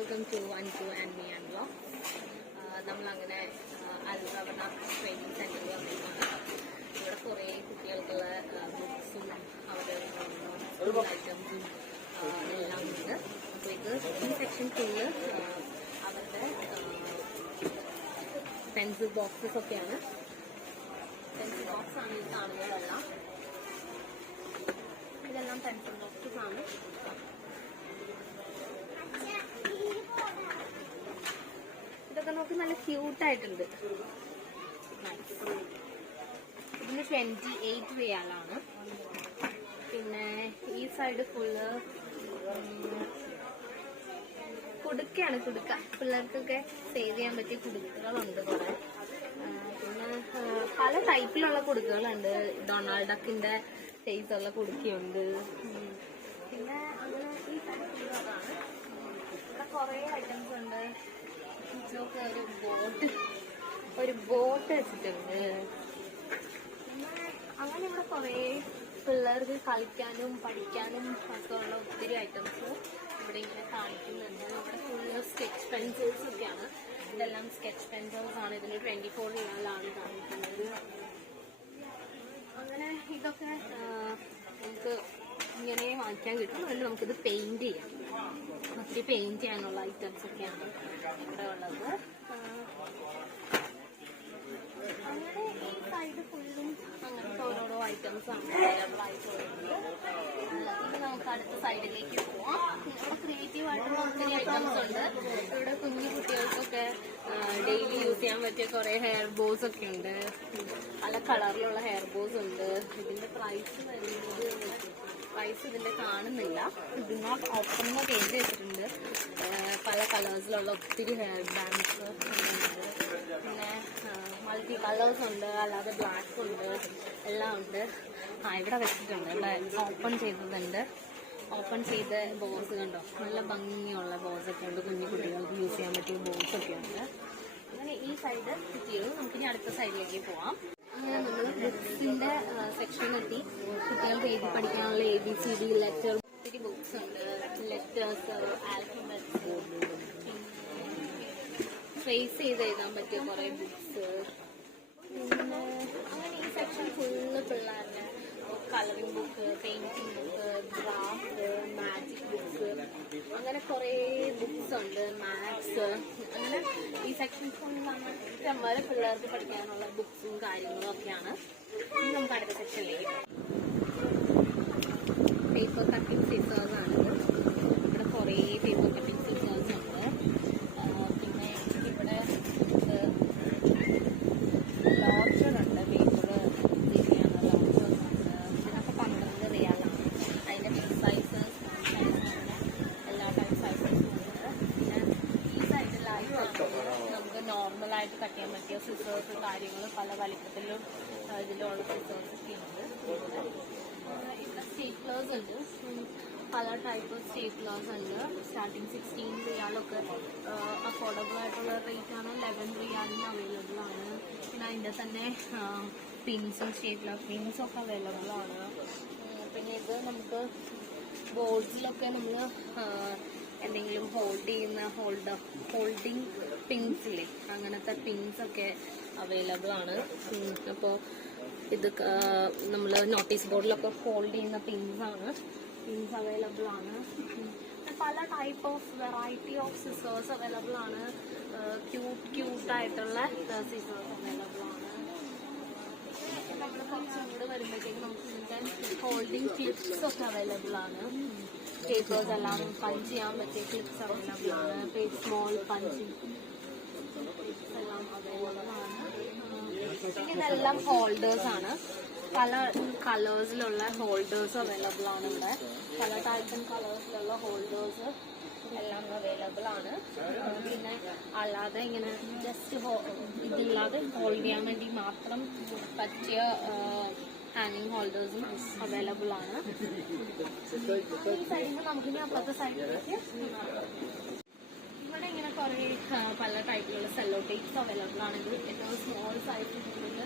Welcome to Anku and me and vlog. നമ്മളങ്ങനെ അൽറവണ training സെന്ററിൽ വന്നിട്ടാണ്. ഇവിടെ കുറേ കുട്ടികൾക്കുള്ള ബുക്സും അവരുടെ ഐറ്റംസും എല്ലാം ഉണ്ട്. അപ്പോൾ ഇത് ഈ സെക്ഷൻ ഫുള്ള് അവരുടെ പെൻസിൽ ബോക്സസ് ഒക്കെയാണ്. പെൻസിൽ ബോക്സ് ആണ് ഈ കാണുന്നതെല്ലാം. ഇതെല്ലാം പെൻസിൽ ബോക്സസ് ആണ്. ഇതൊക്കെ നോക്കി നല്ല ക്യൂട്ടായിട്ടുണ്ട്. ഇതിന് 28 റിയാലാണ്. പിന്നെ ഈ സൈഡ് ഫുള്ള് കുടുക്കയാണ്. കുടുക്ക പിള്ളേർക്കൊക്കെ സേവ് ചെയ്യാൻ പറ്റിയ കുടുക്കകളുണ്ട് കുറെ. പിന്നെ പല ടൈപ്പിലുള്ള കുടുക്കകളുണ്ട്. ഡൊണാൾഡ് ഡക്കിന്റെ ഫേസ് ഉള്ള കുടുക്കയുണ്ട്. പിന്നെ അങ്ങനെ ഈ സൈഡ് ഫുള്ളാണ്. ഇവിടെ കുറെ ഐറ്റംസ് ഉണ്ട്. ഇതൊക്കെ ഒരു ബോട്ട് വെച്ചിട്ടുണ്ട്. പിന്നെ അങ്ങനെ ഇവിടെ കുറെ പിള്ളേർക്ക് കളിക്കാനും പഠിക്കാനും ഒക്കെ ഉള്ള ഒത്തിരി ഐറ്റംസ് ഇവിടെ ഇങ്ങനെ കാണിക്കുന്നുണ്ട്. ഇവിടെ ഫുള്ള് സ്കെച്ച് പെൻസിൽസ് ഒക്കെയാണ്. ഇതെല്ലാം സ്കെച്ച് പെൻസിൽസ് ആണ്. ഇതിന് 24 റിയാലാണ് കാണിക്കുന്നത്. അങ്ങനെ ഇതൊക്കെ നമുക്ക് ഇങ്ങനെ വാങ്ങിക്കാൻ കിട്ടും. അതുകൊണ്ട് നമുക്കിത് പെയിന്റ് ചെയ്യാം. ഒത്തിരി പെയിന്റ് ചെയ്യാനുള്ള ഐറ്റംസ് ഒക്കെയാണ് ഇവിടെ ഉള്ളത്. അങ്ങനെ ഈ സൈഡ് ഫുള്ളും അങ്ങനത്തെ ഓരോരോ ഐറ്റംസ് ആണ് അവൈലബിൾ ആയിട്ടുള്ളത്. ഇത് നമുക്ക് അടുത്ത സൈഡിലേക്ക് പോവാം. ക്രിയേറ്റീവ് ആയിട്ടുള്ള ഒത്തിരി ഐറ്റംസ് ഉണ്ട്. ഇവിടെ കുഞ്ഞു കുട്ടികൾക്കൊക്കെ ഡെയിലി യൂസ് ചെയ്യാൻ പറ്റിയ കുറെ ഹെയർ ബോസ് ഒക്കെ ഉണ്ട്. പല കളറിലുള്ള ഹെയർ ബോസ് ഉണ്ട്. ഇതിന്റെ പ്രൈസ് ഇതിന്റെ കാണുന്നില്ല. ഡു നോട്ട് ഓപ്പൺ എന്നൊക്കെ എഴുതി വെച്ചിട്ടുണ്ട്. പല കളേഴ്സിലുള്ള ഒത്തിരി ഹെയർ ബാൻഡ്സ്. പിന്നെ മൾട്ടി കളേഴ്സ് ഉണ്ട്. അല്ലാതെ ബ്ലാക്ക് ഉണ്ട്. എല്ലാം ഉണ്ട്. ഇവിടെ വെച്ചിട്ടുണ്ട്. ഇവിടെ ഓപ്പൺ ചെയ്തതുണ്ട്. ഓപ്പൺ ചെയ്ത ബോസ് കണ്ടോ, നല്ല ഭംഗിയുള്ള ബോസൊക്കെ ഉണ്ട്. കുഞ്ഞു കുട്ടികൾക്ക് യൂസ് ചെയ്യാൻ പറ്റിയ ബോസൊക്കെ ഉണ്ട്. അങ്ങനെ ഈ സൈഡ് കിട്ടിയത്. നമുക്കിനി അടുത്ത സൈഡിലേക്ക് പോവാം. അങ്ങനെ നമ്മൾ ബുക്സിന്റെ സെക്ഷനിലെത്തി. കുട്ടികൾക്ക് എഴുതി പഠിക്കാനുള്ള ABCD ലെറ്റർ ഒത്തിരി ബുക്സ് ഉണ്ട്. ലെറ്റേഴ്സ്, ആൽഫബറ്റ്സ്, ട്രേസ് ചെയ്ത് എഴുതാൻ പറ്റിയ കുറെ ബുക്സ്. പിന്നെ അങ്ങനെ ഈ സെക്ഷൻ ഫുള്ള് പിള്ളേരുടെ colouring book, painting book, graph, magic books, അങ്ങനെ കുറെ ബുക്സ് ഉണ്ട്. മാത്സ്, അങ്ങനെ ഈ സെക്ഷൻ ഫുള്ളാണ് ഇഷ്ടംപോലെ പിള്ളേർക്ക് പഠിക്കാനുള്ള ബുക്സും കാര്യങ്ങളും ഒക്കെയാണ്. ഇനി നമുക്ക് അടുത്ത സെക്ഷനിലേക്ക് പേപ്പർ കട്ടിംഗ് സിസേഴ്സ് ആണിത്. ഇവിടെ കുറേ പേപ്പർ കട്ടിംഗ് സിസേഴ്സ് ഉണ്ട്. പിന്നെ ഇവിടെ ലോച്ചർ ഉണ്ട്. പേപ്പർ ചെയ്യാനുള്ള ലോച്ചേഴ്സ് ഉണ്ട്. ഇതിനൊക്കെ 12 റിയാലാണ്. അതിന്റെ ബിഗ് സൈസസ്, എല്ലാ ടൈപ്പ് സൈസസും ഉണ്ട്. പിന്നെ ഈ സൈഡിലായിട്ട് നമുക്ക് നോർമലായിട്ട് കട്ട് ചെയ്യാൻ പറ്റിയ സിസേഴ്സ് കാര്യങ്ങൾ പല വലിപ്പത്തിലും ഇതിലുള്ള സിസേഴ്സ് ഒക്കെ ഉണ്ട്. ഇവിടെ സ്റ്റേപ്ലേഴ്സ് ഉണ്ട്. പല ടൈപ്പ് സ്റ്റേപ്ലേഴ്സ് ഉണ്ട്. സ്റ്റാർട്ടിങ് 16 റിയാലൊക്കെ അഫോർഡബിൾ ആയിട്ടുള്ള റേറ്റ് ആണ്. 11 റിയാലിന് അവൈലബിൾ ആണ്. പിന്നെ അതിൻ്റെ തന്നെ പിൻസും സ്റ്റേപ്ലർ പിൻസും ഒക്കെ അവൈലബിൾ ആണ്. പിന്നെ ഇത് നമുക്ക് ബോർഡ്സിലൊക്കെ നമ്മൾ എന്തെങ്കിലും ഹോൾഡ് ചെയ്യുന്ന ഹോൾഡിങ് പിൻസില്ലേ, അങ്ങനത്തെ പിൻസൊക്കെ അവൈലബിൾ ആണ്. അപ്പോൾ ഇത് നമ്മൾ നോട്ടീസ് ബോർഡിലൊക്കെ ഹോൾഡ് ചെയ്യുന്ന പിൻസ് അവൈലബിൾ ആണ്. പല type of variety of scissors available ആണ്. ക്യൂട്ടായിട്ടുള്ള സിസേഴ്സ് അവൈലബിൾ ആണ്. നമ്മൾ കുറച്ചും കൂടെ വരുമ്പോഴത്തേക്ക് നമുക്ക് ഇങ്ങനത്തെ ഹോൾഡിംഗ് ക്ലിപ്സ് ഒക്കെ അവൈലബിൾ ആണ്. പേപ്പേഴ്സ് എല്ലാം പഞ്ച് ചെയ്യാൻ പറ്റിയ ക്ലിപ്സ് അവൈലബിൾ ആണ്. സ്മോൾ പഞ്ചിങ് ക്ലിപ്സ് എല്ലാം അവൈലബിൾ ആണ്. പിന്നെ ഇതെല്ലാം ഹോൾഡേഴ്സ് ആണ്. പല കളേഴ്സിലുള്ള ഹോൾഡേഴ്സ് അവൈലബിൾ ആണ്. ഇവിടെ പല ടൈപ്പ് ആൻഡ് കളേഴ്സിലുള്ള ഹോൾഡേഴ്സ് എല്ലാം അവൈലബിൾ ആണ്. പിന്നെ അല്ലാതെ ഇങ്ങനെ ജസ്റ്റ് ഇതില്ലാതെ ഹോൾഡ് ചെയ്യാൻ വേണ്ടി മാത്രം പറ്റിയ ഹാങ്ങിങ് ഹോൾഡേഴ്സും അവൈലബിൾ ആണ്. ഈ സൈഡിൽ നമുക്കിനി അപ്പുറത്തെ സൈഡിലേക്ക് ഇവിടെ ഇങ്ങനെ കുറെ പല ടൈപ്പിലുള്ള സെല്ലോ ടേപ്സ് അവൈലബിൾ ആണ്. ഇത് ഏറ്റവും സ്മോൾ സൈസ് മുതൽ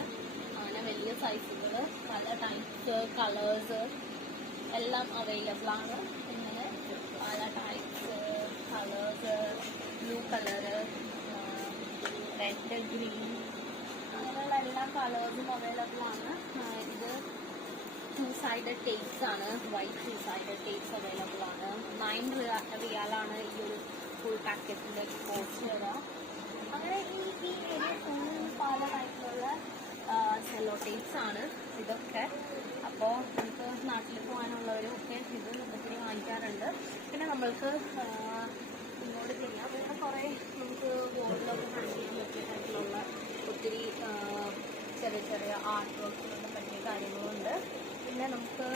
അങ്ങനെ വലിയ സൈസുകൾ, പല ടൈപ്സ് കളേഴ്സ് എല്ലാം അവൈലബിൾ ആണ്. ഇങ്ങനെ പല types colours colour, red, green, അങ്ങനെയുള്ള എല്ലാ കളേഴ്സും അവൈലബിൾ ആണ്. ഇത് 2-sided tapes ആണ്, വൈറ്റ് 2-sided tapes അവൈലബിൾ ആണ്. 9 റിയാലാണ് ഈ ഒരു ഫുൾ പാക്കറ്റിന്റെ കോസ്റ്റ് വരിക. അങ്ങനെ ഈ ഏരിയ ഫുൾ പല ടൈപ്പിലുള്ള സെല്ലോ ടേപ്സ് ആണ് ഇതൊക്കെ. അപ്പോൾ നമുക്ക് നാട്ടിൽ പോകാനുള്ളവരും ഒക്കെ ഇത് ഒത്തിരി വാങ്ങിക്കാറുണ്ട്. പിന്നെ നമ്മൾക്ക് ഇങ്ങോട്ട് ചെയ്യാം. പിന്നെ കുറേ നമുക്ക് ഗോൾഡിലൊക്കെ ഹാൻഡ് ചെയ്യാൻ പറ്റിയ ടൈപ്പിലുള്ള ഒത്തിരി ചെറിയ ചെറിയ ആർട്ട് വർക്കിനൊക്കെ പറ്റിയ കാര്യങ്ങളുണ്ട്. പിന്നെ നമുക്ക്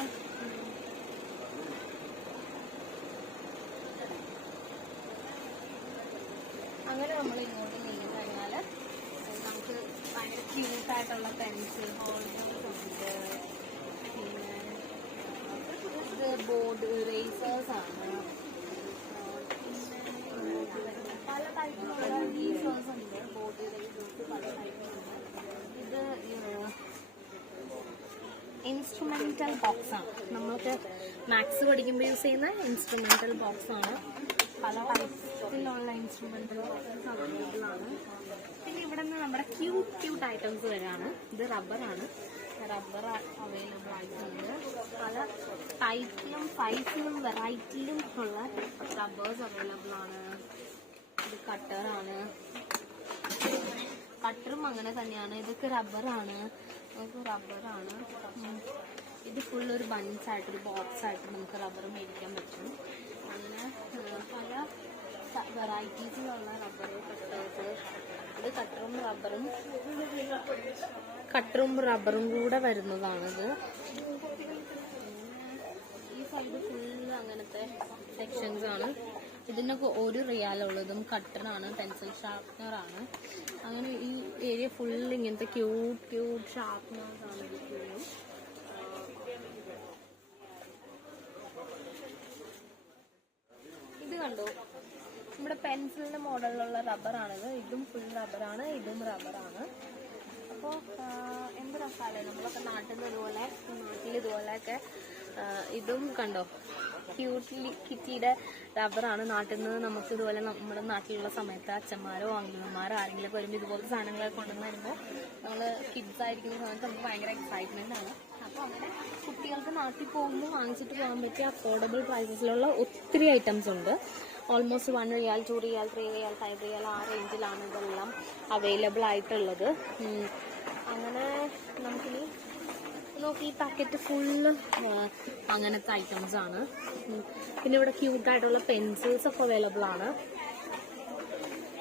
അങ്ങനെ നമ്മൾ ഇങ്ങോട്ട് നീങ്ങി കഴിഞ്ഞാൽ നമുക്ക് ഭയങ്കര ക്യൂട്ടായിട്ടുള്ള പെൻസിൽ ഹോൾഡേഴ്സ് ഉണ്ട്. പിന്നെ ഇത് ബോർഡ് ഇറേസേഴ്സ് ആണ്. പല ടൈപ്പിലുള്ള ഇറേസേഴ്സ് ഉണ്ട്. ബോർഡ് ഇറേസേഴ്സ് പല ടൈപ്പിലുണ്ട്. ഇത് ഇൻസ്ട്രുമെന്റൽ ബോക്സ് ആണ്. നമ്മൾക്ക് മാത്സ് പഠിക്കുമ്പോൾ യൂസ് ചെയ്യുന്ന ഇൻസ്ട്രുമെന്റൽ ബോക്സ് ആണ്. പല ടൈപ്പിലുള്ള ഇൻസ്ട്രുമെന്റൽ ബോക്സസ് അവൈലബിൾ ആണ്. പിന്നെ ഇവിടെ നിന്ന് നമ്മുടെ ക്യൂട്ട് ഐറ്റംസ് വരാണ്. ഇത് റബ്ബറാണ്. റബ്ബർ അവൈലബിൾ ആയിട്ടുണ്ട്. പല ടൈപ്പിലും സൈസിലും വെറൈറ്റിയിലും ഉള്ള റബ്ബേഴ്സ് അവൈലബിൾ ആണ്. ഇത് കട്ടറാണ്. കട്ടറും അങ്ങനെ തന്നെയാണ്. ഇതൊക്കെ റബ്ബറാണ്. ഇത് ഫുള്ളൊരു ബൺസായിട്ടൊരു ബോക്സായിട്ട് നമുക്ക് റബ്ബർ മേടിക്കാൻ പറ്റും. അങ്ങനെ പല വെറൈറ്റീസിലുള്ള റബ്ബർ കട്ടേഴ്സ്. ഇത് കട്ടറും റബ്ബറും കൂടെ വരുന്നതാണിത്. ഈ സൈഡ് ഫുള്ള് അങ്ങനത്തെ സെക്ഷൻസ് ആണ്. ഇതിനൊക്കെ ഒരു റിയാലുള്ളതും കട്ടറാണ്, പെൻസിൽ ഷാർപ്നറാണ്. അങ്ങനെ ഈ ഏരിയ ഫുള്ള് ഇങ്ങനത്തെ ക്യൂട്ട് ഷാർപ്നേഴ്സ് ആണ് ഇരിക്കുന്നത്. ഇത് കണ്ടോ, നമ്മുടെ പെൻസിലിന്റെ മോഡലിലുള്ള റബ്ബറാണിത്. ഇതും ഫുൾ റബ്ബറാണ്, ഇതും റബ്ബറാണ്. അപ്പോൾ എന്ത് രസമല്ലേ നമ്മളൊക്കെ നാട്ടിൽ ഇതുപോലെയൊക്കെ. ഇതും കണ്ടോ, കിറ്റിയുടെ റബ്ബറാണ്. നാട്ടിൽ നിന്ന് നമുക്ക് ഇതുപോലെ നമ്മുടെ നാട്ടിലുള്ള സമയത്ത് അച്ഛന്മാരോ അങ്കിളന്മാരോ ആരെങ്കിലും വരുമ്പോൾ ഇതുപോലത്തെ സാധനങ്ങളൊക്കെ കൊണ്ടുവന്ന് വരുമ്പോൾ നമ്മൾ കിഡ്സ് ആയിരിക്കുന്ന സമയത്ത് നമുക്ക് ഭയങ്കര എക്സൈറ്റ്മെന്റ് ആണ്. അപ്പോൾ അങ്ങനെ കുട്ടികൾക്ക് നാട്ടിൽ പോകുമ്പോൾ വാങ്ങിച്ചിട്ട് പോകാൻ പറ്റിയ അഫോർഡബിൾ പ്രൈസസിലുള്ള ഒത്തിരി ഐറ്റംസ് ഉണ്ട്. ഓൾമോസ്റ്റ് 1 റിയാൽ, 2 റിയാൽ, 3 റിയാൽ, 5 റിയാൽ ആ റേഞ്ചിലാണ് ഇതെല്ലാം അവൈലബിൾ ആയിട്ടുള്ളത്. അങ്ങനെ നമുക്കിനി നോക്കി ഈ പാക്കറ്റ് ഫുള്ള് അങ്ങനത്തെ ഐറ്റംസ് ആണ്. പിന്നെ ഇവിടെ ക്യൂട്ടായിട്ടുള്ള പെൻസിൽസ് ഒക്കെ അവൈലബിൾ ആണ്.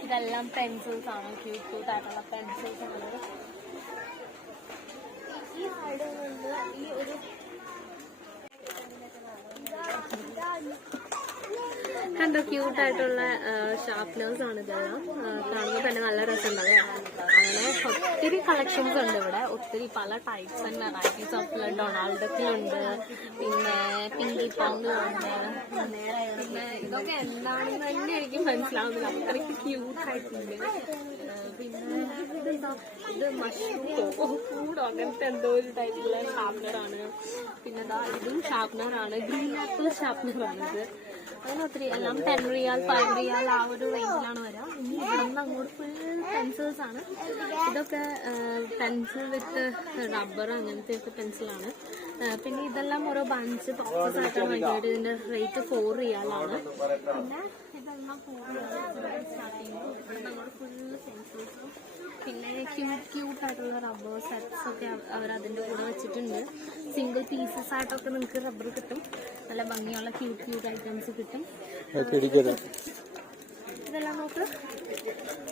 ഇതെല്ലാം പെൻസിൽസ് ആണ്, ക്യൂട്ടായിട്ടുള്ള പെൻസിൽസ് ആണ്. ഈ സൈഡിൽ നിന്ന് ഈ ഒരു കണ്ടോ ക്യൂട്ടായിട്ടുള്ള ഷാർപ്നേഴ്സ് ആണ് ഇതെല്ലാം. കാണുമ്പോൾ തന്നെ നല്ല രസമുണ്ടല്ലേ. അങ്ങനെ ഒത്തിരി കളക്ഷൻസ് ഉണ്ട് ഇവിടെ. ഒത്തിരി പല ടൈപ്സ് ആൻഡ് വെറൈറ്റീസ് ഓഫ് ഡൊണാൾഡക്കിലുണ്ട്, പിന്നെ പിങ്കി പോങ്ങിലുണ്ട്. പിന്നെ ഇതൊക്കെ എന്താണെന്ന് തന്നെ എനിക്ക് മനസ്സിലാവുന്നില്ല, അത്രയ്ക്ക് ക്യൂട്ടായിട്ടുണ്ട്. പിന്നെ ഇത് മഷ്റൂമോ കൂടോ അങ്ങനത്തെ എന്തോ ഒരു ടൈപ്പിലുള്ള ഷാർപ്നറാണ്. പിന്നെ ഇതും ഷാർപ്നറാണ്, ഗ്രീൻ ആപ്പിൾ ഷാർപ്നറാണിത്. അങ്ങനെ ഒത്തിരി എല്ലാം 10 റിയാൽ, 5 റിയാൽ ആ ഒരു റേഞ്ചിലാണ് വരിക. ഇനി ഇവിടെ നിന്ന് അങ്ങോട്ട് ഫുൾ പെൻസിൽസ് ആണ്. ഇതൊക്കെ പെൻസിൽ വിത്ത് റബ്ബർ അങ്ങനത്തെ ഒക്കെ പെൻസിലാണ്. പിന്നെ ഇതെല്ലാം ഓരോ ബഞ്ച് ബോക്സസ് ആയിട്ടാണ് വാങ്ങിയത്. ഇതിന്റെ റേറ്റ് 4 റിയാലാണ്. പിന്നെ ഇതെല്ലാം 4 റിയാൽ സ്റ്റാർട്ടിങ്. ഇവിടെ നിന്ന് അങ്ങോട്ട് ഫുള്ള് പെൻസിൽസും പിന്നെ ക്യൂട്ടായിട്ടുള്ള റബ്ബർ സെറ്റ്സ് ഒക്കെ അവർ അതിൻ്റെ കൂടെ വെച്ചിട്ടുണ്ട്. സിംഗിൾ പീസസ് ആയിട്ടൊക്കെ നിങ്ങൾക്ക് റബ്ബർ കിട്ടും. നല്ല ഭംഗിയുള്ള ക്യൂട്ട് ഐറ്റംസ് കിട്ടും. ഇതെല്ലാം നോക്ക്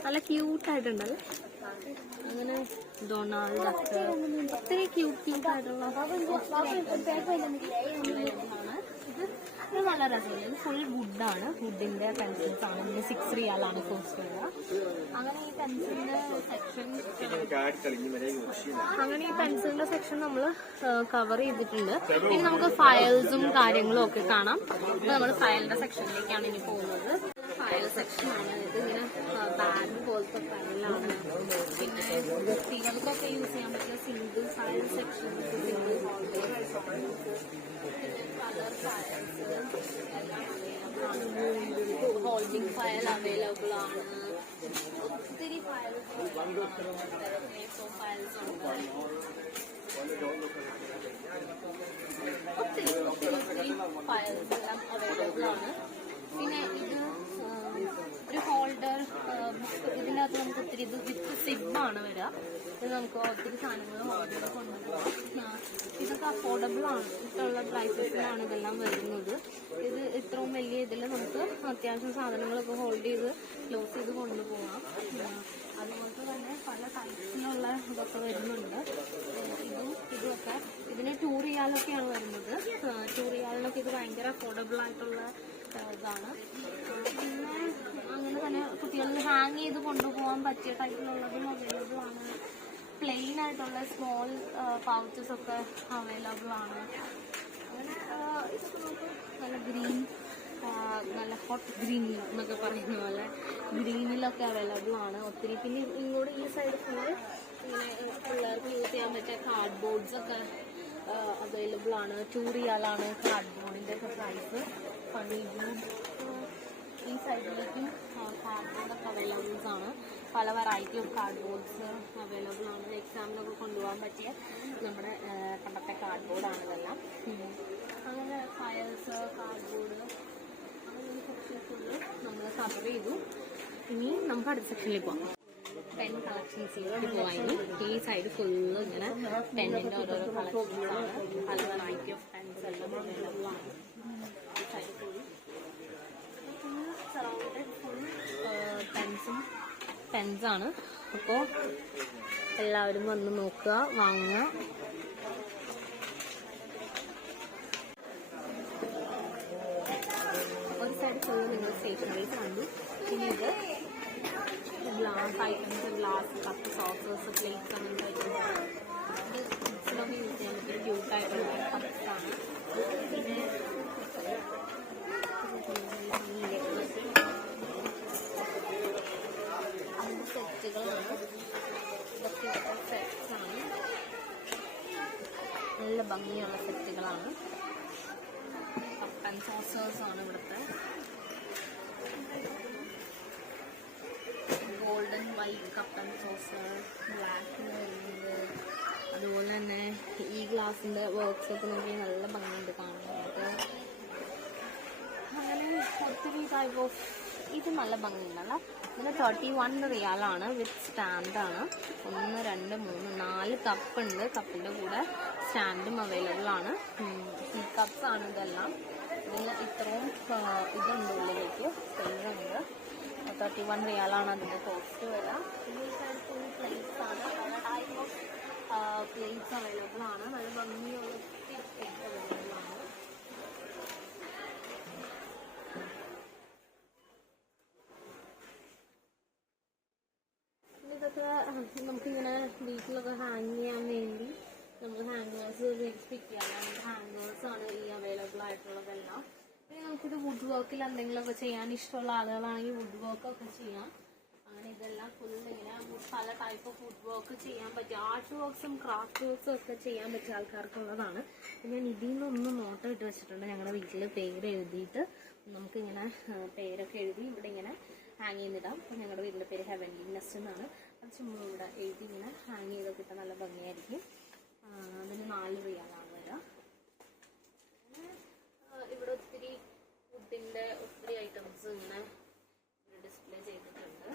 നല്ല ക്യൂട്ടായിട്ടുണ്ടല്ലേ. അങ്ങനെ ഡൊണാൾഡ് ഡക്ക് ഒത്തിരി ക്യൂട്ടായിട്ടുള്ള ഇത് നല്ല രസമാണ്. ഇത് ഫുൾ വുഡാണ്, വുഡിന്റെ പെൻസിൽസ് ആണ്. ഇതിന് 6 റിയാലാണ് കോസ്റ്റ് വരിക. അങ്ങനെ ഈ പെൻസിലിന്റെ സെക്ഷൻ നമ്മൾ കവർ ചെയ്തിട്ടുണ്ട്. പിന്നെ നമുക്ക് ഫയൽസും കാര്യങ്ങളും ഒക്കെ കാണാം. ഇത് നമ്മൾ ഫയലിന്റെ സെക്ഷനിലേക്കാണ് ഇനി പോകുന്നത്. ഫയൽ സെക്ഷനാണ്. ഇതിങ്ങനെ ബാഗ് പോലത്തെ ഫയലാണ്. പിന്നെ കുട്ടികൾക്കൊക്കെ യൂസ് ചെയ്യാൻ പറ്റിയ single file section, single holders, പിന്നെ കളർ ഫയൽസ് എല്ലാം ആണ്. ഹോൾഡിംഗ് ഫയൽ അവൈലബിൾ ആണ്. ഒത്തിരി ഫയൽസ് ഫയൽസ് ഉണ്ട്. ഒത്തിരി ഫയൽസ് എല്ലാം അവൈലബിൾ ആണ്. പിന്നെ ഇത് ഒരു ഹോൾഡർ ബുക്ക്. ഇതിനകത്ത് നമുക്ക് ഒത്തിരി ഇത് വിത്ത് സിബാണ് വരിക. ഇത് നമുക്ക് ഒത്തിരി സാധനങ്ങൾ ഹോൾഡർ കൊണ്ടുപോകാം. ഇതൊക്കെ അഫോർഡബിൾ ആണ്. ഇഷ്ടമുള്ള പ്രൈസസിലാണ് ഇതെല്ലാം വരുന്നത്. ഇത് ഇത്രയും വലിയ ഇതിൽ നമുക്ക് അത്യാവശ്യം സാധനങ്ങളൊക്കെ ഹോൾഡ് ചെയ്ത് ക്ലോസ് ചെയ്ത് കൊണ്ടുപോകാം. അതുപോലെ തന്നെ പല ടൈപ്പിലുള്ള ഇതൊക്കെ വരുന്നുണ്ട്. ഇതുമൊക്കെ ഇതിന് 2 റിയാലൊക്കെയാണ് വരുന്നത്. 2 റിയാലിനൊക്കെ ഇത് ഭയങ്കര അഫോർഡബിൾ ആയിട്ടുള്ള ഇതാണ്. പിന്നെ അങ്ങനെ തന്നെ കുട്ടികളിൽ ഹാങ് ചെയ്ത് കൊണ്ടുപോകാൻ പറ്റിയ ടൈപ്പിലുള്ളതും അവൈലബിൾ ആണ്. പ്ലെയിൻ ആയിട്ടുള്ള സ്മോൾ പൗച്ചസ് ഒക്കെ അവൈലബിൾ ആണ്. അങ്ങനെ ഇതൊക്കെ നമുക്ക് നല്ല ഗ്രീൻ, നല്ല ഹോട്ട് ഗ്രീൻ എന്നൊക്കെ പറയുന്ന പോലെ ഗ്രീനിലൊക്കെ അവൈലബിൾ ആണ് ഒത്തിരി. പിന്നെ ഇങ്ങോട്ട് ഈ സൈഡ് ഫുള്ള് ഇങ്ങനെ പിള്ളേർക്ക് യൂസ് ചെയ്യാൻ പറ്റിയ കാർഡ് ബോർഡ്സ് ഒക്കെ അവൈലബിൾ ആണ്. 2 റിയാലാണ് കാർഡ് ബോർഡിന്റെ ഒക്കെ പ്രൈസ്. ഈ സൈഡിലേക്കും കാർഡ് ബോർഡൊക്കെ അവൈലബിൾസ് ആണ്. പല variety of card boards available ആണ്. എക്സാമിനൊക്കെ കൊണ്ടുപോകാൻ പറ്റിയ നമ്മുടെ പണ്ടത്തെ കാർഡ് ബോർഡാണ് ഇതെല്ലാം. അങ്ങനെ ഫയൽസ്, കാർഡ് ബോർഡ്, അങ്ങനെ ഈ സെക്ഷൻ ഫുള്ള് നമ്മൾ കവർ ചെയ്തു. ഇനി നമുക്ക് അടുത്ത സെക്ഷനിൽ പോകാം. പെൻ കളക്ഷൻസിലേക്ക് പോവാൻ ഈ സൈഡ് ഫുള്ള് ഇങ്ങനെ പെന്നിന്റെ ഓരോരോ കളക്ഷൻസ് ആണ്. പല വെറൈറ്റി ഓഫ് പെൻസ് എല്ലാം അവൈലബിൾ ആണ്. ഈ സൈഡ് ഫുൾ സറൗണ്ടഡ് ഫുൾ പെൻസാണ്. അപ്പോൾ എല്ലാവരും വന്ന് നോക്കുക, വാങ്ങുക. ഒരു സൈഡ് ഫുള്ള് നിങ്ങൾ സ്റ്റേഷനറീസ് കണ്ടു. പിന്നെ ഇത് glass items, glass cup, saucers, plates, അങ്ങനത്തെ ഐറ്റംസ്. ഇത് കിഡ്സിനൊക്കെ യൂസ് ചെയ്യാൻ പറ്റിയ ക്യൂട്ടായിട്ടുള്ള കപ്സാണ്. പിന്നെ സെറ്റുകളാണ്. ഇതൊക്കെ സെറ്റ്സാണ്. നല്ല ഭംഗിയുള്ള സെറ്റുകളാണ്. കപ്പ് ആൻഡ് സോസേഴ്സ് ആണ് ഇവിടുത്തെ. Golden white cup and saucer, ബ്ലാക്കിന് വരുന്നത്. അതുപോലെ തന്നെ ഈ ഗ്ലാസിന്റെ വർക്ക്സ് ഒക്കെ നോക്കി നല്ല ഭംഗിയുണ്ട് കാണാനായിട്ട്. അങ്ങനെ ഒത്തിരി ടൈപ്പ് ഓഫ് ഇത് നല്ല ഭംഗിയുണ്ടല്ല. ഇതിന് 31 റിയാലാണ് വിത്ത് സ്റ്റാൻഡാണ്. 1, 2, 3, 4 കപ്പ് ഉണ്ട്. കപ്പിന്റെ കൂടെ സ്റ്റാൻഡും അവൈലബിൾ ആണ്. ടീ കപ്സ് ആണ് ഇതെല്ലാം. ഇതിൽ ഇത്രയും ഇതുണ്ട് ഉള്ളിലേക്ക്, സ്പെയറുണ്ട്. 31 റിയാലാണ് അതിന്റെ കോസ്റ്റ് വരിക. പിന്നെ ഈ സൈഡ് ഫുൾ പ്ലേറ്റ്സ് ആണ്. പല ടൈപ്പ് ഓഫ് പ്ലേറ്റ്സ് അവൈലബിൾ ആണ്. നല്ല ഭംഗിയുള്ള ഒത്തിരി പ്ലേറ്റ്സ് അവൈലബിൾ ആണ്. ഇതൊക്കെ നമുക്കിങ്ങനെ വീട്ടിലൊക്കെ ഹാങ് ചെയ്യാൻ വേണ്ടി നമ്മൾ ഹാങ്ങേഴ്സ് പിക്ക് ചെയ്യാൻ ഹാങ്ങേഴ്സ് ആണ് ഈ അവൈലബിൾ ആയിട്ടുള്ളതെല്ലാം. പിന്നെ നമുക്കിത് വുഡ് വർക്കിൽ എന്തെങ്കിലുമൊക്കെ ചെയ്യാൻ ഇഷ്ടമുള്ള ആളുകളാണെങ്കിൽ വുഡ് വർക്കൊക്കെ ചെയ്യാം. അങ്ങനെ ഇതെല്ലാം ഫുൾ ഇങ്ങനെ പല ടൈപ്പ് ഓഫ് വുഡ് വർക്ക് ചെയ്യാൻ പറ്റിയ ആർട്ട് വർക്ക്സും ക്രാഫ്റ്റ് വർക്ക്സും ഒക്കെ ചെയ്യാൻ പറ്റിയ ആൾക്കാർക്കുള്ളതാണ്. ഞാൻ ഇതിൽ നിന്നൊന്ന് നോട്ട് ഇട്ട് വെച്ചിട്ടുണ്ട്. ഞങ്ങളുടെ വീട്ടിൽ പേര് എഴുതിയിട്ട് നമുക്കിങ്ങനെ പേരൊക്കെ എഴുതി ഇവിടെ ഇങ്ങനെ ഹാങ് ചെയ്തിടാം. അപ്പം ഞങ്ങളുടെ വീടിൻ്റെ പേര് ഹെവൻലി നെസ്റ്റ് എന്നാണ്. അത് ചുമ്മാ ഇവിടെ എഴുതി ഇങ്ങനെ ഹാങ് ചെയ്തൊക്കെ ഇട്ടാൽ നല്ല ഭംഗിയായിരിക്കും. അതിന് 4 റിയാലാണ് വരിക. ഇവിടെ ഒത്തിരി വുഡിൻ്റെ ഒത്തിരി ഐറ്റംസ് ഇങ്ങനെ ഡിസ്പ്ലേ ചെയ്തിട്ടുണ്ട്.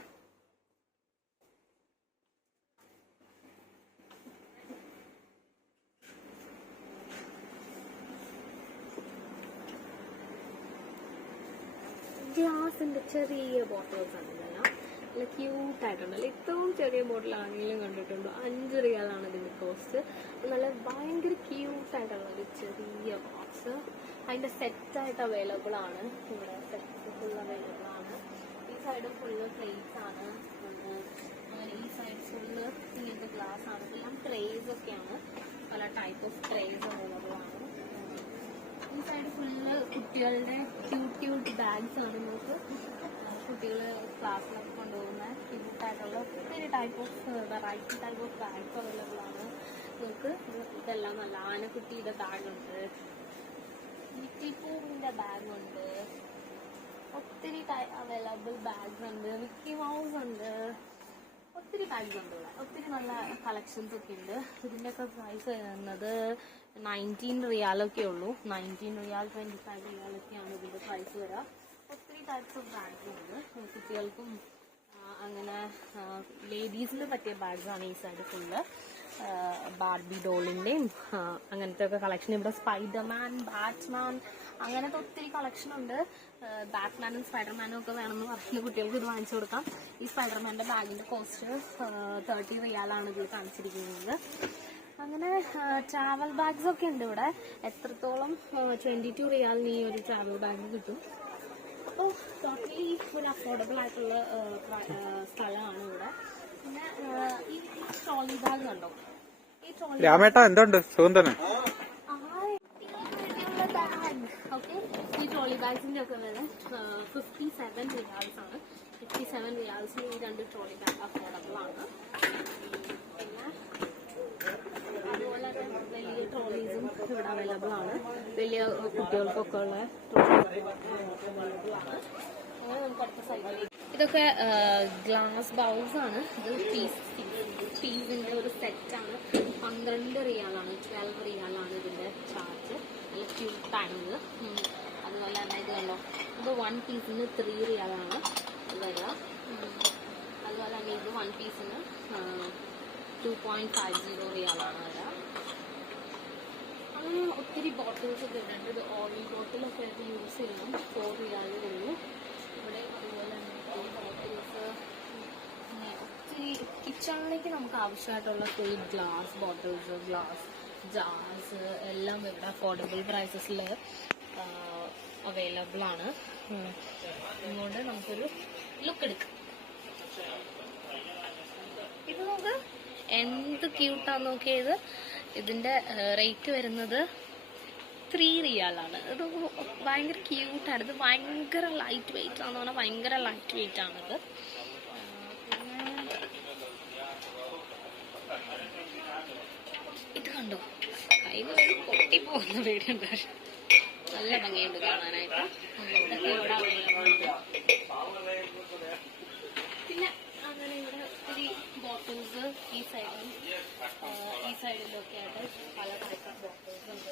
ഗ്ലാസിൻ്റെ ചെറിയ ബോട്ടിൽസ് ആണ് ഇതെല്ലാം. നല്ല ക്യൂട്ടായിട്ടുണ്ടല്ലോ. ഏറ്റവും ചെറിയ ബോട്ടിലാണെങ്കിലും കണ്ടിട്ടുണ്ടോ, 5 റിയാലാണ് ഇതിൻ്റെ കോസ്റ്റ്. നല്ല ഭയങ്കര ക്യൂട്ടായിട്ടുള്ള ഒരു ചെറിയ ബോക്സ്. അതിൻ്റെ സെറ്റായിട്ട് അവൈലബിൾ ആണ്. ഇവിടെ സെറ്റ് ഫുൾ അവൈലബിൾ ആണ്. ഈ സൈഡ് ഫുള്ള് പ്ലേറ്റ്സ് ആണ്. ഈ സൈഡ് ഫുള്ള് ഇങ്ങനത്തെ ഗ്ലാസ് ആണ്. ഇതെല്ലാം ട്രേസ് ഒക്കെയാണ്. പല ടൈപ്പ് ഓഫ് ട്രേസ് അവൈലബിൾ ആണ്. ഈ സൈഡ് ഫുള്ള് കുട്ടികളുടെ ക്യൂട്ട് ബാഗ്സ് ആണ്. നമുക്ക് കുട്ടികൾ ക്ലാസ്സിലൊക്കെ കൊണ്ടുപോകുന്ന ക്യൂട്ടായിട്ടുള്ള ഒത്തിരി type of variety type of bags available ആണ്. നമുക്ക് ഇതെല്ലാം നല്ല ആനക്കുട്ടിയുടെ ബാഗുണ്ട്, ലിറ്റിൽ പൂവിൻ്റെ ബാഗുണ്ട്, ഒത്തിരി അവൈലബിൾ ബാഗ്സ് ഉണ്ട്, മിക്കി മൗസ് ഉണ്ട്, ഒത്തിരി ബാഗ്സ് ഉണ്ട് ഇവിടെ. ഒത്തിരി നല്ല കളക്ഷൻസ് ഒക്കെ ഉണ്ട്. ഇതിൻ്റെയൊക്കെ പ്രൈസ് വരുന്നത് 19 റിയാലൊക്കെ ഉള്ളൂ. 19 റിയാൽ 25 റിയാലൊക്കെയാണ് ഇതിൻ്റെ പ്രൈസ് വരിക. ഒത്തിരി ടൈപ്സ് ഓഫ് ബാഗ്സ് ഉണ്ട്. കുട്ടികൾക്കും അങ്ങനെ ലേഡീസിന് പറ്റിയ ബാഗ്സാണ് ഈ സൈഡ് ഫുള്ള്. ബാർബി ഡോളിൻ്റെയും അങ്ങനത്തെ ഒക്കെ കളക്ഷൻ. ഇവിടെ സ്പൈഡർമാൻ, ബാറ്റ്മാൻ അങ്ങനത്തെ ഒത്തിരി കളക്ഷൻ ഉണ്ട്. ബാറ്റ്മാനും സ്പൈഡർമാനും ഒക്കെ വേണമെന്ന് പറയുന്ന കുട്ടികൾക്ക് ഇത് വാങ്ങിച്ചു കൊടുക്കാം. ഈ സ്പൈഡർമാൻ്റെ ബാഗിൻ്റെ കോസ്റ്റ് 30 റിയാലാണ് ഇതിൽ കാണിച്ചിരിക്കുന്നത്. അങ്ങനെ ട്രാവൽ ബാഗ്സ് ഒക്കെ ഉണ്ട് ഇവിടെ. എത്രത്തോളം 22 റിയാലിന് ഈ ഒരു ട്രാവൽ ബാഗ് കിട്ടും. അപ്പോൾ ടോട്ടലി ഒരു അഫോർഡബിൾ ആയിട്ടുള്ള സ്ഥലമാണ് ഇവിടെ. പിന്നെ ഈ ട്രോളി ബാഗ് കണ്ടോ? ഈ ട്രോളി രാമേട്ടാ എന്തുണ്ട് സുഖം തന്നെ? ഓക്കെ, ഈ ട്രോളി ബാഗ്സിന്റെ ഒക്കെ വില 57 റിയാൽസ് ആണ്. 57 റിയാൽസിന് ഈ 2 ട്രോളി ബാഗ് അഫോർഡബിൾ ആണ്. പിന്നെ അതുപോലെ വലിയ ട്രോളീസും ഇവിടെ അവൈലബിൾ ആണ്. വലിയ കുട്ടികൾക്കൊക്കെ ഉള്ള ട്രോളി അവൈലബിൾ ആണ്. അങ്ങനെ നമുക്ക് അടുത്ത സൈഡിലേക്ക്. ഇതൊക്കെ ഗ്ലാസ് ബൗൾസ് ആണ്. ഇത് പീസിന്റെ ഒരു സെറ്റാണ്. 12 റിയാലാണ്, 12 റിയാലാണ് ഇതിന്റെ ചാർജ്. നല്ല ക്യൂട്ടാണിത്. അതുപോലെ തന്നെ ഇത് കണ്ടോ, ഇത് 1 പീസിന് 3 റിയാലാണ് വരിക. അതുപോലെ തന്നെ ഇത് 1 പീസിന് 2.50 റിയാലാണ് വരിക. അങ്ങനെ ഒത്തിരി ബോട്ടിൽസ് ഒക്കെ ഉണ്ട്. ഇത് ഓയിൽ ബോട്ടിലൊക്കെ ആയിട്ട് യൂസ് ചെയ്യണം. 4 റിയാലേ ഉള്ളൂ ഇവിടെ. അതുപോലെ തന്നെ ബോട്ടിൽസ്, ഒത്തിരി കിച്ചണിലേക്ക് നമുക്ക് ആവശ്യമായിട്ടുള്ള full glass bottles, glass jars എല്ലാം ഇവിടെ അഫോർഡബിൾ പ്രൈസസിൽ അവൈലബിൾ ആണ്. ഇതുകൊണ്ട് നമുക്കൊരു ലുക്ക് എടുക്കാം. ഇത് നമുക്ക് എന്ത് ക്യൂട്ടാന്ന് നോക്കിയത്. ഇതിന്റെ റേറ്റ് വരുന്നത് 3 റിയാലാണ്. ഇത് ഭയങ്കര ക്യൂട്ടാണ്. ഇത് ഭയങ്കര ലൈറ്റ് വെയിറ്റ് ആണെന്ന് പറഞ്ഞാൽ ഭയങ്കര ലൈറ്റ് വെയിറ്റ് ആണിത്. ഇത് കണ്ടോ, കയ്യിൽ പൊട്ടിപ്പോകുന്ന പേടിയുണ്ട്. നല്ല ഭംഗിയുണ്ട് കാണാനായിട്ട്. പിന്നെ അങ്ങനെ ഇവിടെ ഒത്തിരി ബോട്ടിൽസ് ഈ സൈഡിലൊക്കെ ആയിട്ട് പല ടൈപ്പ് ഓഫ് ബോട്ടിൽസ് ഉണ്ട്.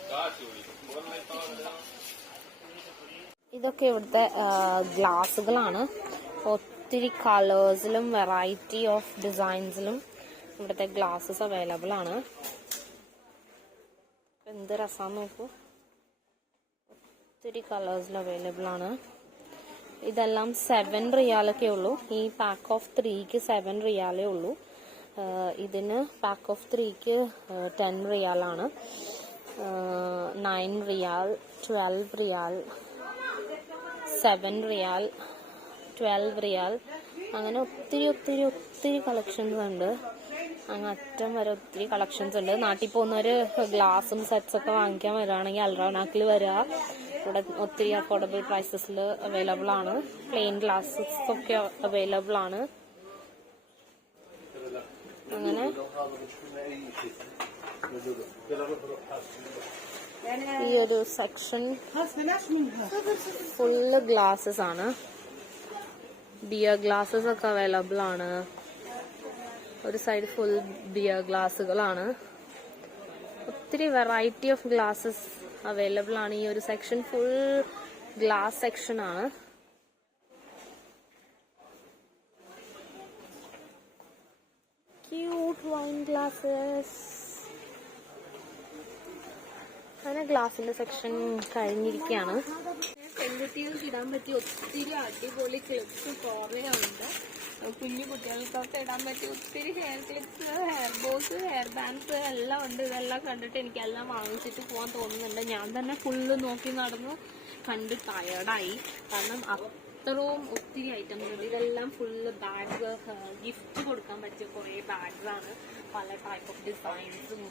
ഇതൊക്കെ ഇവിടുത്തെ ഗ്ലാസുകളാണ്. ഒത്തിരി കളേഴ്സിലും വെറൈറ്റി ഓഫ് ഡിസൈൻസിലും ഇവിടുത്തെ ഗ്ലാസസ് അവൈലബിൾ ആണ്. എന്ത് രസാന്ന് നോക്കൂ, ഒത്തിരി കളേഴ്സിൽ അവൈലബിൾ ആണ്. ഇതെല്ലാം 7 റിയാലൊക്കെ ഉള്ളൂ. ഈ പാക്ക് ഓഫ് 3ക്ക് 7 റിയാലേ ഉള്ളൂ. ഇതിന് പാക്ക് ഓഫ് 3ക്ക് 10 റിയാലാണ്. 9 റിയാൽ, 12 റിയാൽ, 7 റിയാൽ, 12 റിയാൽ, അങ്ങനെ ഒത്തിരി ഒത്തിരി ഒത്തിരി കളക്ഷൻസ് ഉണ്ട്. അങ്ങ് അറ്റം വരെ ഒത്തിരി കളക്ഷൻസ് ഉണ്ട്. നാട്ടിൽ പോകുന്നവര് ഗ്ലാസും സെറ്റ്സ് ഒക്കെ വാങ്ങിക്കാൻ വരികയാണെങ്കിൽ അൽറൗനാക്കിൽ വരിക. ഇവിടെ ഒത്തിരി അഫോർഡബിൾ പ്രൈസസിൽ അവൈലബിൾ ആണ്. പ്ലെയിൻ ഗ്ലാസസ് ഒക്കെ അവൈലബിൾ ആണ്. അങ്ങനെ ഈ ഒരു സെക്ഷൻ ഫുള്ള് ഗ്ലാസസ് ആണ്. ബിയർ ഗ്ലാസസ് ഒക്കെ അവൈലബിൾ ആണ്. ഒരു സൈഡ് ഫുൾ ബിയർ ഗ്ലാസുകളാണ്. ഒത്തിരി വെറൈറ്റി ഓഫ് ഗ്ലാസസ് അവൈലബിൾ ആണ്. ഈ ഒരു സെക്ഷൻ ഫുൾ ഗ്ലാസ് സെക്ഷൻ ആണ്. Cute wine glasses. അങ്ങനെ ഗ്ലാസിന്റെ സെക്ഷൻ കഴിഞ്ഞിരിക്കുകയാണ്. പെൺകുട്ടികൾക്ക് ഇടാൻ പറ്റിയ ഒത്തിരി അടിപൊളി ക്ലിപ്സ് കുറേ ഉണ്ട്. കുഞ്ഞു കുട്ടികൾക്കൊക്കെ ഇടാൻ പറ്റിയ ഒത്തിരി hair clips, hair bows, hair bands എല്ലാം ഉണ്ട്. ഇതെല്ലാം കണ്ടിട്ട് എനിക്കെല്ലാം വാങ്ങിച്ചിട്ട് പോകാൻ തോന്നുന്നുണ്ട്. ഞാൻ തന്നെ ഫുള്ള് നോക്കി നടന്നു കണ്ട് ടയർഡായി. കാരണം അത്രയും ഒത്തിരി ഐറ്റംസ് ഉണ്ട്. ഇതെല്ലാം ഫുള്ള് ബാഗ്, ഗിഫ്റ്റ് കൊടുക്കാൻ പറ്റിയ കുറേ ബാഗ്സ് ആണ്. പല ടൈപ്പ് ഓഫ് ഡിസൈൻസും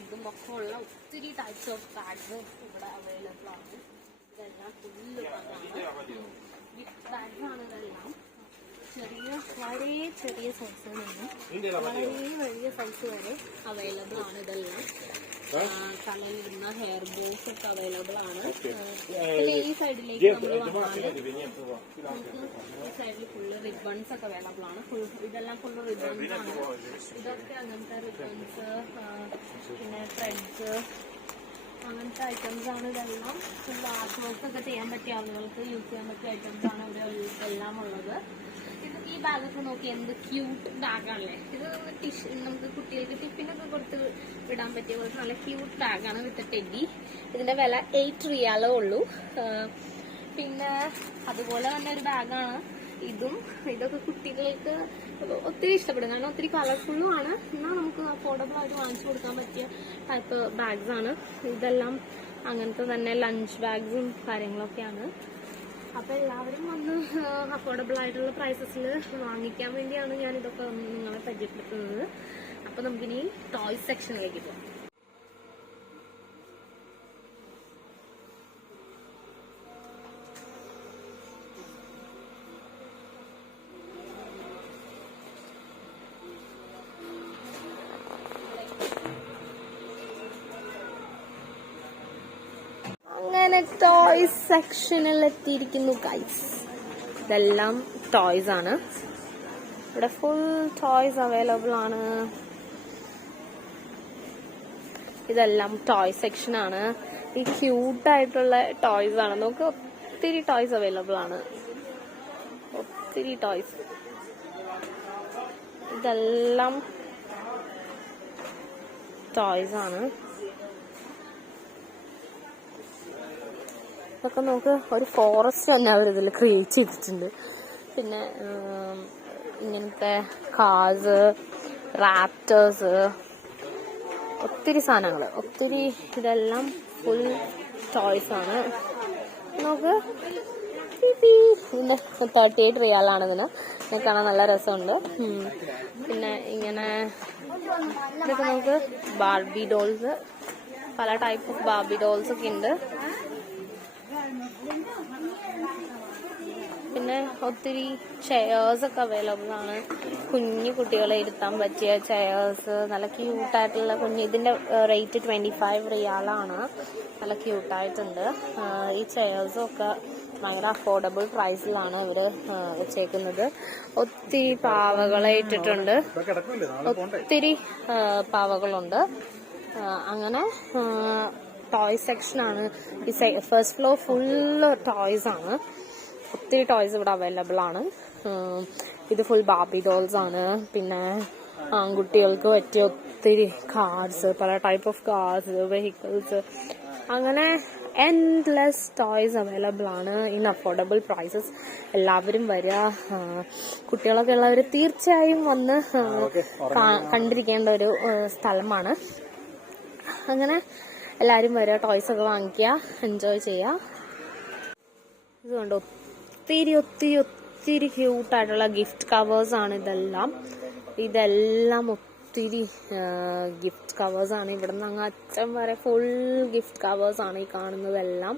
ഇതും ഒക്കെ ഉള്ള ഒത്തിരി ടൈപ്സ് ഓഫ് ബാഗ്സ് ഇവിടെ അവൈലബിൾ ആണ്. ഇതെല്ലാം ഫുള്ള് ഗിഫ്റ്റ് ബാഗ്സ് ആണ്. ഇതെല്ലാം വളരെ ചെറിയ സൈസിൽ നിന്നും വളരെ വലിയ സൈസ് വരെ അവൈലബിൾ ആണ്. ഇതെല്ലാം തലയിലിടുന്ന ഹെയർ ബോസ് ഒക്കെ അവൈലബിൾ ആണ്. പിന്നെ ഈ സൈഡിലേക്ക് ഈ സൈഡിൽ ഫുള്ള് റിബൺസ് ഒക്കെ അവൈലബിൾ ആണ്. ഇതെല്ലാം ഫുള്ള് റിബൺസ് ആണ്. ഇതൊക്കെ അങ്ങനത്തെ റിബൺസ്, പിന്നെ ത്രെഡ്സ്, അങ്ങനത്തെ ഐറ്റംസ് ആണ്. ഇതെല്ലാം ഫുൾ ആർട്ട് വർക്ക് ഒക്കെ ചെയ്യാൻ പറ്റിയ ആളുകൾക്ക് യൂസ് ചെയ്യാൻ പറ്റിയ ഐറ്റംസ് ആണ് ഇവിടെ എല്ലാം ഉള്ളത്. ഈ ബാഗൊക്കെ നോക്കി എന്ത് ക്യൂട്ട് ബാഗാണല്ലേ. ഇത് നമുക്ക് കുട്ടികൾക്ക് ടിഫിനൊക്കെ കൊടുത്ത് വിടാൻ പറ്റിയ പോലത്തെ നല്ല ക്യൂട്ട് ബാഗാണ് വിത്ത് ടെഡി. ഇതിന്റെ വില 8 റിയാലേ ഉള്ളൂ. പിന്നെ അതുപോലെ തന്നെ ഒരു ബാഗാണ് ഇതും. ഇതൊക്കെ കുട്ടികൾക്ക് ഒത്തിരി ഇഷ്ടപ്പെടും, കാരണം ഒത്തിരി കളർഫുള്ളും ആണ്, എന്നാൽ നമുക്ക് അഫോർഡബിൾ ആയിട്ട് വാങ്ങിച്ചു കൊടുക്കാൻ പറ്റിയ ടൈപ്പ് ബാഗ്സ് ആണ്. ഇതെല്ലാം അങ്ങനത്തെ തന്നെ ലഞ്ച് ബാഗ്സും കാര്യങ്ങളൊക്കെയാണ്. അപ്പൊ എല്ലാവരും വന്ന് അഫോർഡബിൾ ആയിട്ടുള്ള പ്രൈസസിൽ വാങ്ങിക്കാൻ വേണ്ടിയാണ് ഞാൻ ഇതൊക്കെ നിങ്ങളെ പരിചയപ്പെടുത്തുന്നത്. അപ്പൊ നമുക്കിനി ടോയ് സെക്ഷനിലേക്ക് പോകാം. അങ്ങനെ ടോയ്സ് സെക്ഷനിൽ എത്തിയിരിക്കുന്നു ഗൈസ്. ഇതെല്ലാം ടോയ്സ് ആണ്. ഇവിടെ ഫുൾ ടോയ്സ് അവൈലബിൾ ആണ്. ഇതെല്ലാം ടോയ് സെക്ഷൻ ആണ്. ഈ ക്യൂട്ടായിട്ടുള്ള ടോയ്സ് ആണ്. നമുക്ക് ഒത്തിരി ടോയ്സ് അവൈലബിൾ ആണ്, ഒത്തിരി ടോയ്സ്. ഇതെല്ലാം ടോയ്സ് ആണ്. ഇതൊക്കെ നമുക്ക് ഒരു ഫോറസ്റ്റ് തന്നെ അവരിതിൽ ക്രിയേറ്റ് ചെയ്തിട്ടുണ്ട്. പിന്നെ ഇങ്ങനത്തെ കാർസ്, റാപ്റ്റേഴ്സ്, ഒത്തിരി സാധനങ്ങൾ, ഒത്തിരി. ഇതെല്ലാം ഫുൾ ടോയ്സ് ആണ്. നമുക്ക് ഇതിന്റെ 38 റിയാലാണ് ഇതിന്. കാണാൻ നല്ല രസമുണ്ട്. പിന്നെ ഇങ്ങനെ ഇതൊക്കെ നമുക്ക് ബാർബി ഡോൾസ്, പല ടൈപ്പ് ഓഫ് ബാർബി ഡോൾസ് ഒക്കെ ഉണ്ട്. പിന്നെ ഒത്തിരി ചെയേഴ്സ് ഒക്കെ അവൈലബിൾ ആണ്. കുഞ്ഞു കുട്ടികളെ ഇരുത്താൻ പറ്റിയ ചെയേഴ്സ്, നല്ല ക്യൂട്ടായിട്ടുള്ള കുഞ്ഞ്. ഇതിന്റെ റേറ്റ് 25 റിയാലാണ്. നല്ല ക്യൂട്ടായിട്ടുണ്ട്. ഈ ചെയേഴ്സും ഒക്കെ ഭയങ്കര അഫോർഡബിൾ പ്രൈസിലാണ് ഇവര് വെച്ചേക്കുന്നത്. ഒത്തിരി പാവകളെ ഇട്ടിട്ടുണ്ട്, ഒത്തിരി പാവകളുണ്ട്. അങ്ങനെ ടോയ് സെക്ഷനാണ്. ഈ ഫസ്റ്റ് ഫ്ലോർ ഫുള്ള് ടോയ്സ് ആണ്. ഒത്തിരി ടോയ്സ് ഇവിടെ അവൈലബിൾ ആണ്. ഇത് ഫുൾ ബാർബി ഡോൾസ് ആണ്. പിന്നെ ആൺകുട്ടികൾക്ക് പറ്റിയ ഒത്തിരി കാർസ്, പല ടൈപ്പ് ഓഫ് കാർസ്, വെഹിക്കിൾസ്, അങ്ങനെ എൻഡ്ലെസ് ടോയ്സ് അവൈലബിൾ ആണ് ഇൻ അഫോർഡബിൾ പ്രൈസസ്. എല്ലാവരും വരിക. കുട്ടികളൊക്കെ ഉള്ളവർ തീർച്ചയായും വന്ന് കണ്ടിരിക്കേണ്ട ഒരു സ്ഥലമാണ്. അങ്ങനെ എല്ലാവരും വരിക, ടോയ്സ് ഒക്കെ വാങ്ങിക്കുക, എൻജോയ് ചെയ്യുക. ഇതുകൊണ്ട് ഒത്തിരി ഒത്തിരി ഒത്തിരി ക്യൂട്ടായിട്ടുള്ള ഗിഫ്റ്റ് കവേഴ്സ് ആണ് ഇതെല്ലാം. ഒത്തിരി ഗിഫ്റ്റ് കവേഴ്സ് ആണ്. ഇവിടെ നിന്ന് അങ്ങ് അച്ഛൻ വരെ ഫുൾ ഗിഫ്റ്റ് കവേഴ്സ് ആണ് ഈ കാണുന്നതെല്ലാം.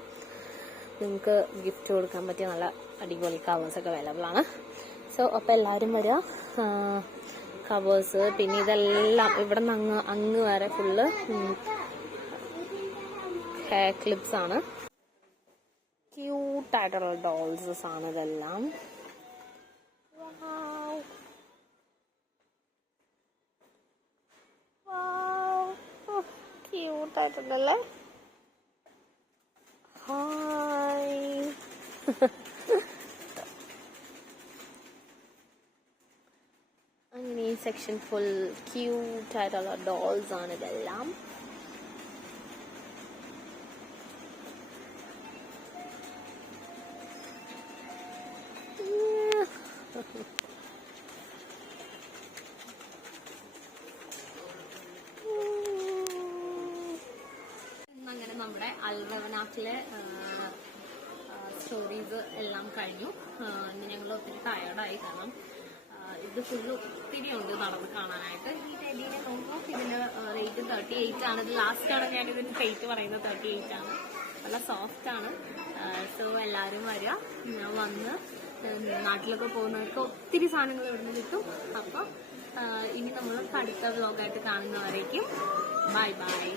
നിങ്ങൾക്ക് ഗിഫ്റ്റ് കൊടുക്കാൻ പറ്റിയ നല്ല അടിപൊളി കവേഴ്സ് ഒക്കെ അവൈലബിൾ ആണ്. സോ അപ്പോൾ എല്ലാവരും വരിക. കവേഴ്സ്, പിന്നെ ഇതെല്ലാം ഇവിടെ നിന്ന് അങ്ങ് വരെ ഫുള്ള് ഹെയർ ക്ലിപ്സ് ആണ്. ക്യൂട്ടായിട്ടുള്ള ഡോൾസസ് ആണ് ഇതെല്ലാം. ക്യൂട്ടായിട്ടുണ്ടല്ലേ. ഹായ്. അങ്ങനെ ഈ സെക്ഷൻ ഫുൾ ക്യൂട്ടായിട്ടുള്ള ഡോൾസ് ആണ് ഇതെല്ലാം. അങ്ങനെ നമ്മുടെ അൽറവനാക്കിലെ സ്റ്റോറീസ് എല്ലാം കഴിഞ്ഞു. ഇന്ന് ഞങ്ങൾ ഒത്തിരി ടയർഡായി, കാരണം ഇത് ഫുള്ള് ഒത്തിരി ഉണ്ട് നടന്ന് കാണാനായിട്ട്. ഈ ടെഡീനെ നോക്കുമ്പോൾ ഇതിന് റേറ്റ് 38 ആണ്. ഇത് ലാസ്റ്റാണ് ഞാനിതിന് റേറ്റ് പറയുന്നത്. 38 ആണ്. നല്ല സോഫ്റ്റ് ആണ്. സോ എല്ലാവരും വരിക. വന്ന് നാട്ടിലൊക്കെ പോകുന്നവർക്ക് ഒത്തിരി സാധനങ്ങൾ ഇവിടുന്ന് കിട്ടും. അപ്പം ഇനി നമ്മൾ അടുത്ത വ്ലോഗായിട്ട് കാണുന്നവരേക്കും ബൈ ബൈ.